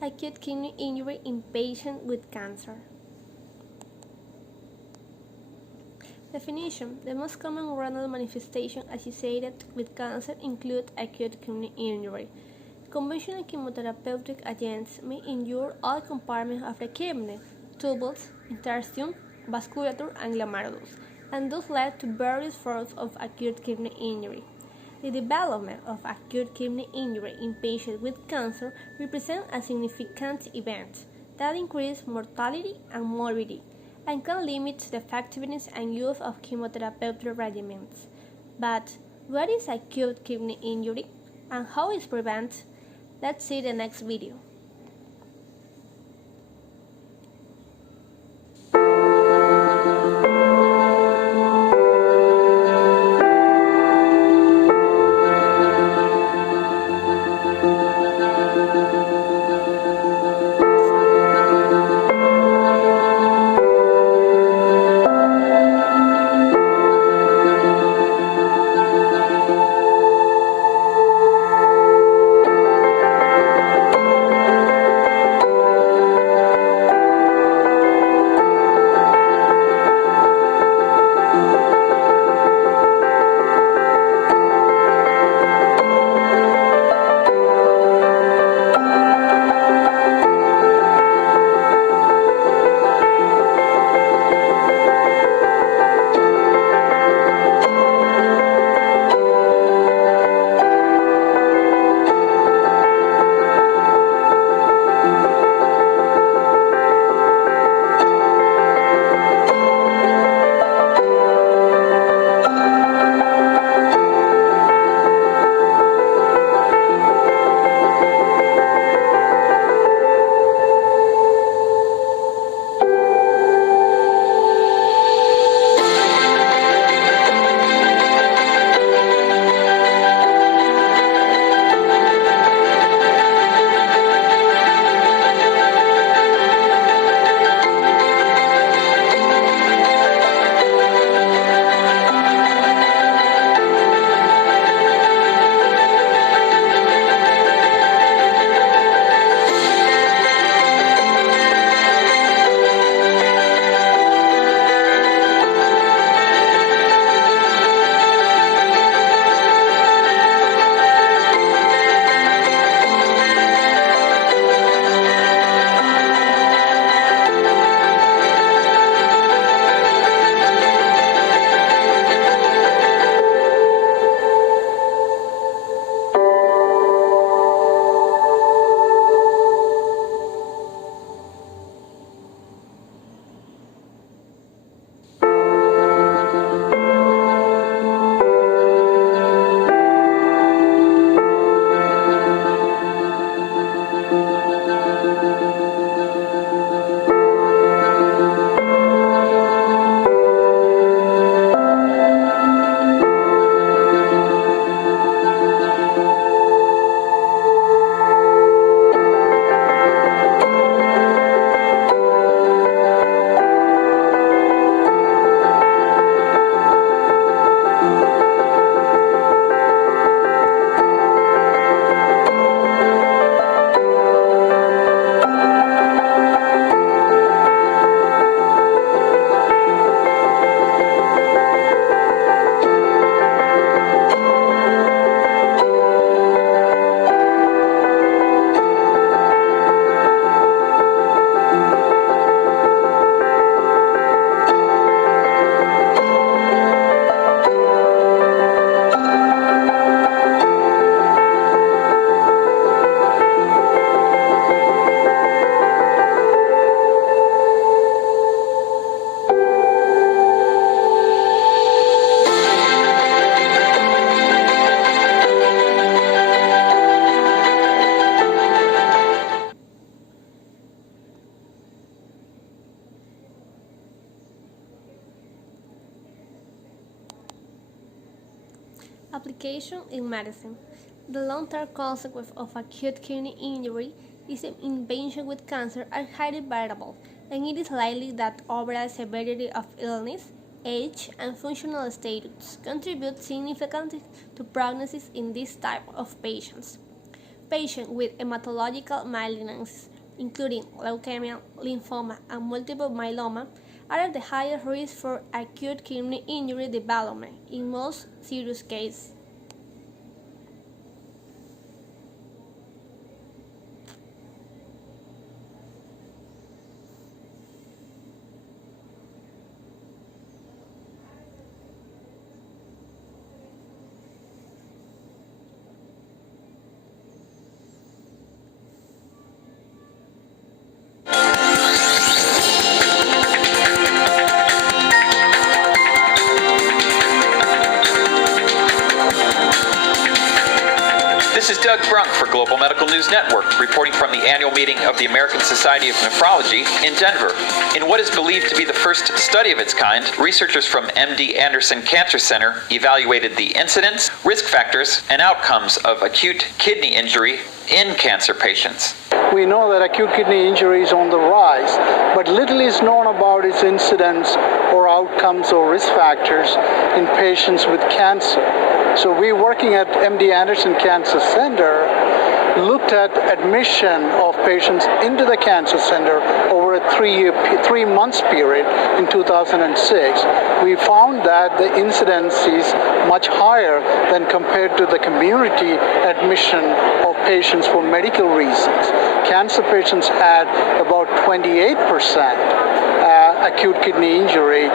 Acute kidney injury in patients with cancer. Definition: the most common renal manifestation associated with cancer include acute kidney injury. Conventional chemotherapeutic agents may injure all compartments of the kidney, tubules, intestine, vasculature, and glomerulus, and thus lead to various forms of acute kidney injury. The development of acute kidney injury in patients with cancer represents a significant event that increases mortality and morbidity and can limit the effectiveness and use of chemotherapeutic regimens. But what is acute kidney injury and how is prevented? Let's see the next video. Application in medicine. The long-term consequences of acute kidney injury is in patients with cancer are highly variable, and it is likely that overall severity of illness, age, and functional status contribute significantly to prognosis in this type of patients. Patients with hematological malignancies, including leukemia, lymphoma, and multiple myeloma, are at the highest risk for acute kidney injury development in most serious cases. This is Doug Brunk for Global Medical News Network, reporting from the annual meeting of the American Society of Nephrology in Denver. In what is believed to be the first study of its kind, researchers from MD Anderson Cancer Center evaluated the incidence, risk factors, and outcomes of acute kidney injury in cancer patients. We know that acute kidney injury is on the rise, but little is known about its incidence or outcomes or risk factors in patients with cancer. So we, working at MD Anderson Cancer Center, looked at admission of patients into the cancer center over a 3 months period in 2006. We found that the incidence is much higher than compared to the community admission of patients for medical reasons. Cancer patients had about 28% acute kidney injury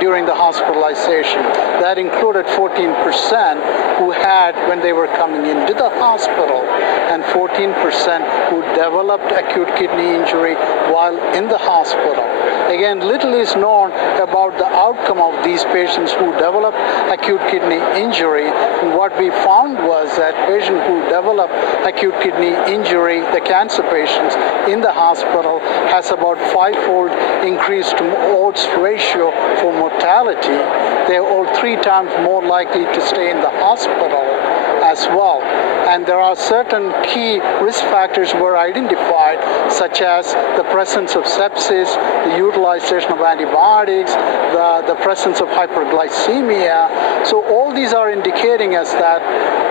during the hospitalization. That included 14% who had when they were coming into the hospital, and 14% who developed acute kidney injury while in the hospital. Again, little is known about the outcome of these patients who developed acute kidney injury. And what we found was that patients who develop acute kidney injury, the cancer patients in the hospital, has about 5-fold increased odds ratio for mortality. They're all 3 times more likely to stay in the hospital as well. And there are certain key risk factors were identified, such as the presence of sepsis, the utilization of antibiotics, the presence of hyperglycemia. So all these are indicating us that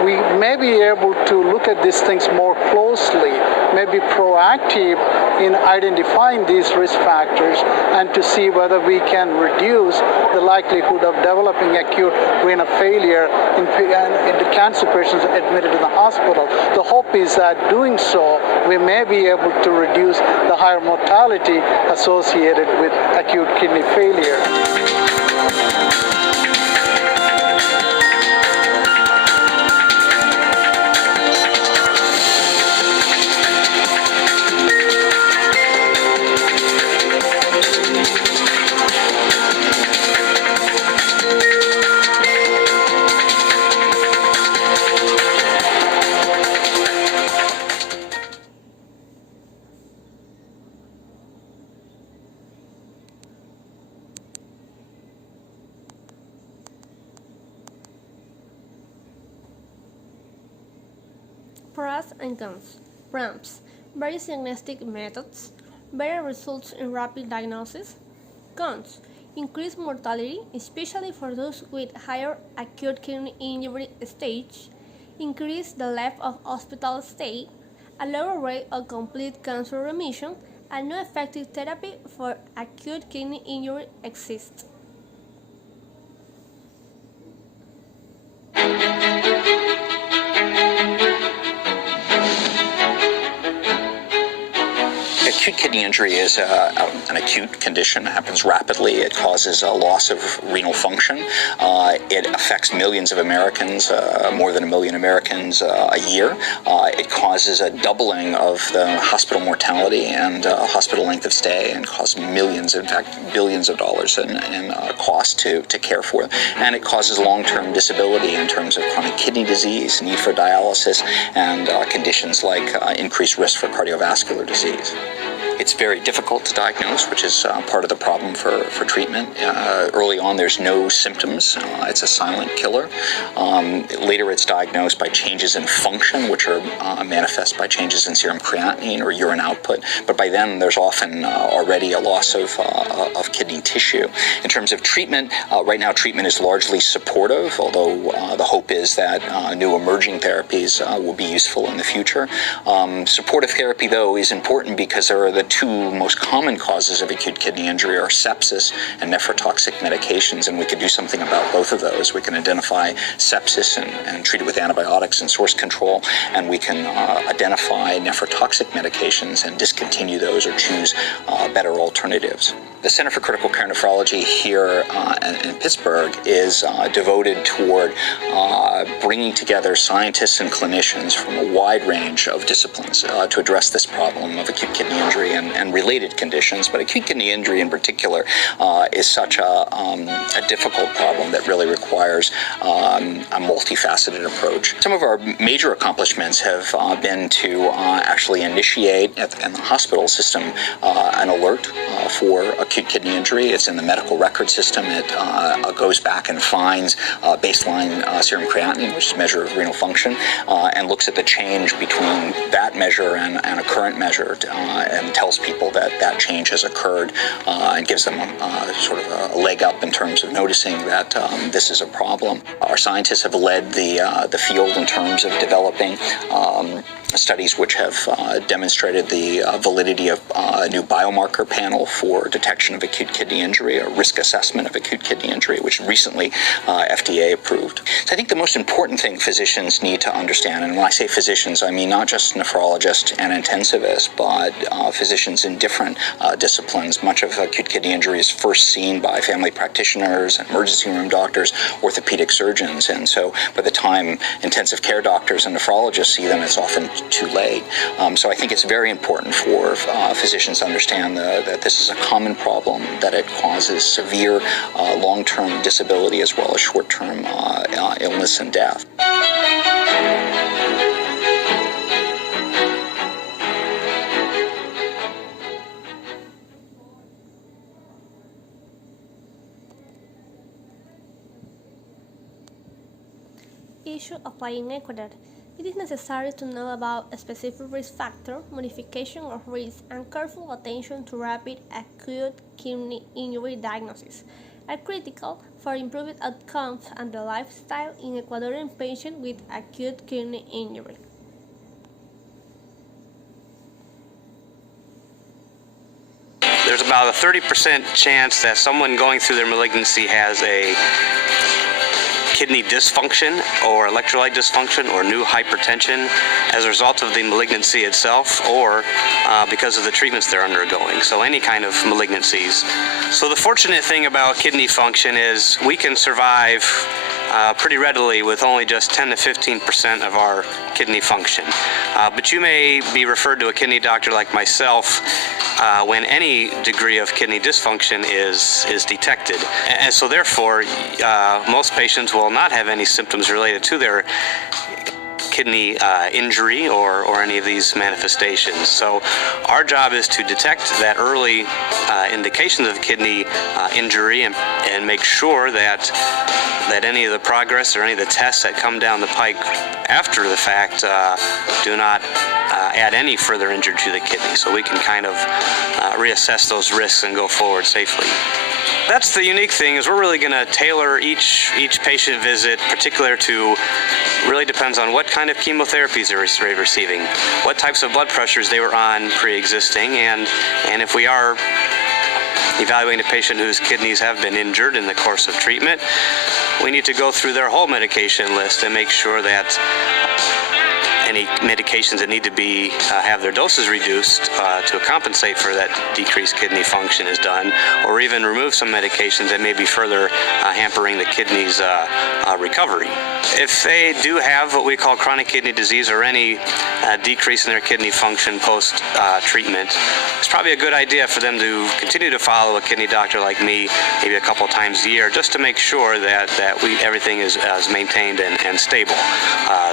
we may be able to look at these things more closely, maybe proactive in identifying these risk factors, and to see whether we can reduce the likelihood of developing acute renal failure in the cancer patients admitted in the hospital. The hope is that doing so, we may be able to reduce the higher mortality associated with acute kidney failure. Pros and cons. Pros: various diagnostic methods, better results in rapid diagnosis. Cons: increased mortality, especially for those with higher acute kidney injury stage, increase the length of hospital stay, a lower rate of complete cancer remission, and no effective therapy for acute kidney injury exists. Acute kidney injury is an acute condition. It happens rapidly. It causes a loss of renal function. It affects millions of Americans, more than 1 million Americans a year. It causes a doubling of the hospital mortality and hospital length of stay, and causes millions, in fact, billions of dollars in cost to care for. And it causes long-term disability in terms of chronic kidney disease, need for dialysis, and conditions like increased risk for cardiovascular disease. It's very difficult to diagnose, which is part of the problem for treatment. Early on, there's no symptoms. It's a silent killer. Later, it's diagnosed by changes in function, which are manifest by changes in serum creatinine or urine output. But by then, there's often already a loss of kidney tissue. In terms of treatment, right now treatment is largely supportive, although the hope is that new emerging therapies will be useful in the future. Supportive therapy, though, is important because there are the two most common causes of acute kidney injury are sepsis and nephrotoxic medications, and we could do something about both of those. We can identify sepsis and treat it with antibiotics and source control, and we can identify nephrotoxic medications and discontinue those or choose better alternatives. The Center for Critical Care Nephrology here in Pittsburgh is devoted toward bringing together scientists and clinicians from a wide range of disciplines to address this problem of acute kidney injury and related conditions. But acute kidney injury in particular is such a difficult problem that really requires a multifaceted approach. Some of our major accomplishments have been to actually initiate in the hospital system an alert for acute kidney injury. It's in the medical record system. It goes back and finds baseline serum creatinine, which is a measure of renal function, and looks at the change between that measure and a current measure, and tells people that that change has occurred, and gives them sort of a leg up in terms of noticing that this is a problem. Our scientists have led the field in terms of developing studies which have demonstrated the validity of a new biomarker panel for detection of acute kidney injury, a risk assessment of acute kidney injury, which recently FDA approved. So I think the most important thing physicians need to understand, and when I say physicians, I mean not just nephrologists and intensivists, but physicians in different disciplines. Much of acute kidney injury is first seen by family practitioners and emergency room doctors, orthopedic surgeons, and so by the time intensive care doctors and nephrologists see them, it's often too late. So I think it's very important for physicians to understand that this is a common problem, that it causes severe long-term disability as well as short-term illness and death. Issue applying Equator. It is necessary to know about a specific risk factor, modification of risk, and careful attention to rapid acute kidney injury diagnosis are critical for improved outcomes and the lifestyle in Ecuadorian patients with acute kidney injury. There's about a 30% chance that someone going through their malignancy has a kidney dysfunction or electrolyte dysfunction or new hypertension as a result of the malignancy itself or because of the treatments they're undergoing. So any kind of malignancies. So the fortunate thing about kidney function is we can survive pretty readily with only just 10 to 15% of our kidney function. But you may be referred to a kidney doctor like myself when any degree of kidney dysfunction is detected. And so therefore, most patients will not have any symptoms related to their kidney injury or any of these manifestations. So our job is to detect that early indications of kidney injury and make sure that any of the progress or any of the tests that come down the pike after the fact do not add any further injury to the kidney. So we can kind of reassess those risks and go forward safely. That's the unique thing, is we're really going to tailor each patient visit, particular to, really depends on what kind of chemotherapies they're receiving, what types of blood pressures they were on pre-existing, and if we are evaluating a patient whose kidneys have been injured in the course of treatment, we need to go through their whole medication list and make sure that any medications that need to be have their doses reduced to compensate for that decreased kidney function is done, or even remove some medications that may be further hampering the kidney's recovery. If they do have what we call chronic kidney disease or any decrease in their kidney function post-treatment, it's probably a good idea for them to continue to follow a kidney doctor like me maybe a couple times a year, just to make sure that everything is maintained and stable.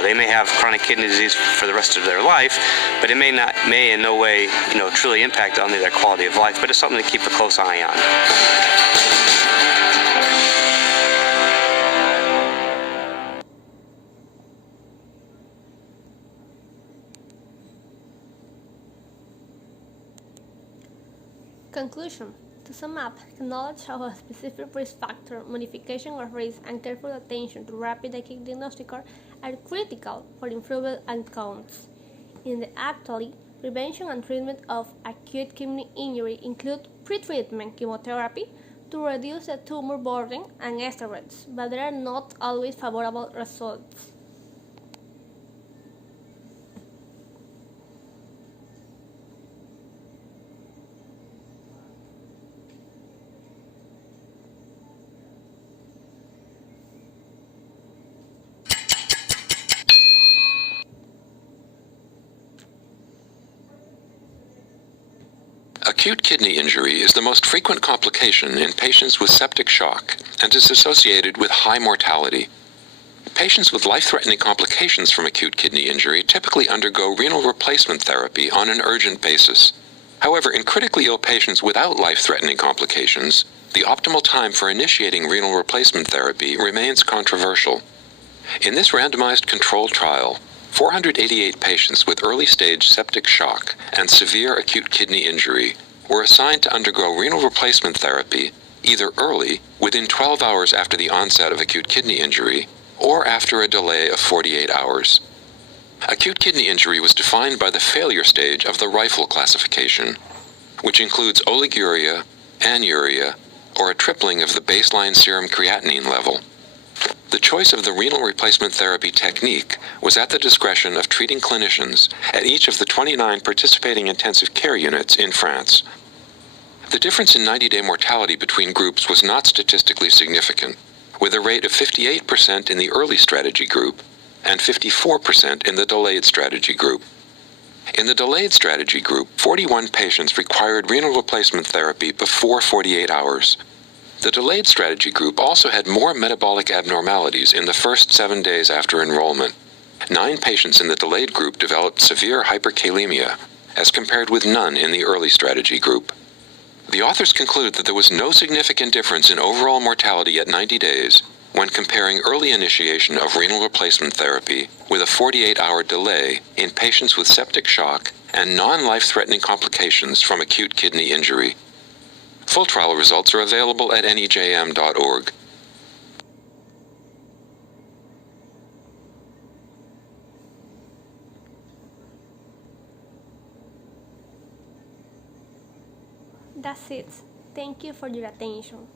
They may have chronic kidney disease kidneys for the rest of their life, but it may in no way, truly impact on their quality of life, but it's something to keep a close eye on. Conclusion. To sum up, knowledge of a specific risk factor, modification of risk, and careful attention to rapid acute diagnostics are critical for improving outcomes. In the actually, prevention and treatment of acute kidney injury include pretreatment chemotherapy to reduce the tumor burden and steroids, but there are not always favorable results. Acute kidney injury is the most frequent complication in patients with septic shock and is associated with high mortality. Patients with life-threatening complications from acute kidney injury typically undergo renal replacement therapy on an urgent basis. However, in critically ill patients without life-threatening complications, the optimal time for initiating renal replacement therapy remains controversial. In this randomized controlled trial, 488 patients with early-stage septic shock and severe acute kidney injury were assigned to undergo renal replacement therapy either early, within 12 hours after the onset of acute kidney injury, or after a delay of 48 hours. Acute kidney injury was defined by the failure stage of the Rifle classification, which includes oliguria, anuria, or a tripling of the baseline serum creatinine level. The choice of the renal replacement therapy technique was at the discretion of treating clinicians at each of the 29 participating intensive care units in France. The difference in 90-day mortality between groups was not statistically significant, with a rate of 58% in the early strategy group and 54% in the delayed strategy group. In the delayed strategy group, 41 patients required renal replacement therapy before 48 hours. The delayed strategy group also had more metabolic abnormalities in the first 7 days after enrollment. 9 patients in the delayed group developed severe hyperkalemia, as compared with none in the early strategy group. The authors conclude that there was no significant difference in overall mortality at 90 days when comparing early initiation of renal replacement therapy with a 48-hour delay in patients with septic shock and non-life-threatening complications from acute kidney injury. Full trial results are available at nejm.org. That's it. Thank you for your attention.